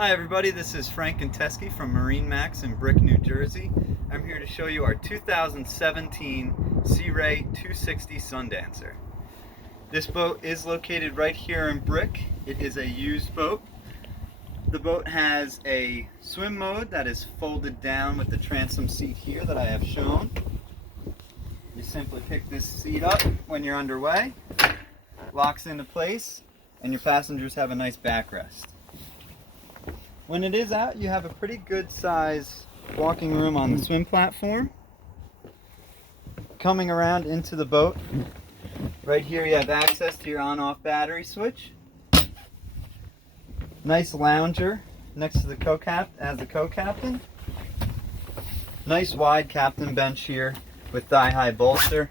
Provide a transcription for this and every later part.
Hi everybody, this is Frank Teske from MarineMax in Brick, New Jersey. I'm here to show you our 2017 Sea Ray 260 Sundancer. This boat is located right here in Brick. It is a used boat. The boat has a swim mode that is folded down with the transom seat here that I have shown. You simply pick this seat up when you're underway, locks into place, and your passengers have a nice backrest. When it is out, you have a pretty good size walking room on the swim platform. Coming around into the boat, right here you have access to your on-off battery switch. Nice lounger next to the co-captain. Nice wide captain bench here with thigh-high bolster.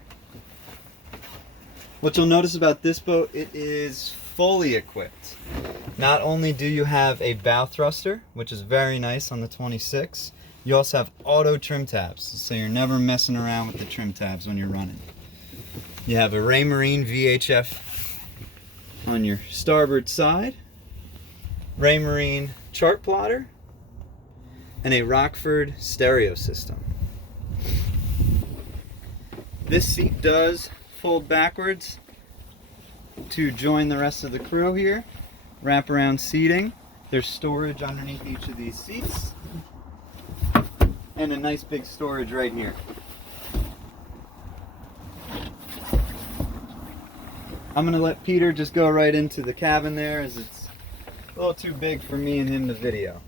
What you'll notice about this boat, it is fully equipped. Not only do you have a bow thruster, which is very nice on the 26, you also have auto trim tabs, so you're never messing around with the trim tabs when you're running. You have a Raymarine VHF on your starboard side, Raymarine chart plotter, and a Rockford stereo system. This seat does fold backwards to join the rest of the crew here. Wraparound seating. There's storage underneath each of these seats. And a nice big storage right here. I'm going to let Peter just go right into the cabin there, as it's a little too big for me and him to video.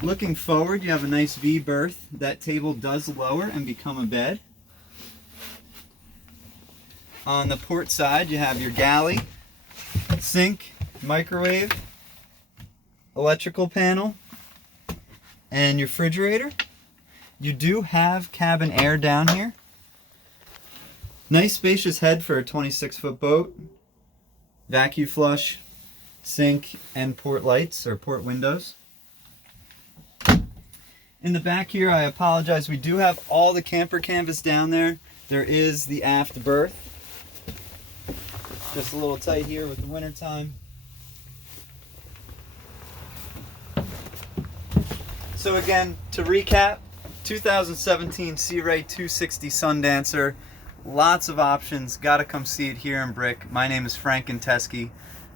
Looking forward, you have a nice V-Berth. That table does lower and become a bed. On the port side, you have your galley, sink, microwave, electrical panel, and your refrigerator. You do have cabin air down here. Nice spacious head for a 26-foot boat. Vacuum flush, sink, and port lights or port windows. In the back here, I apologize, we do have all the camper canvas down there. There is the aft berth. Just a little tight here with the winter time. So again, to recap, 2017 Sea Ray 260 Sundancer. Lots of options. Gotta come see it here in Brick. My name is Frank Teske.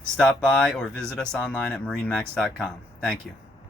Stop by or visit us online at MarineMax.com. Thank you.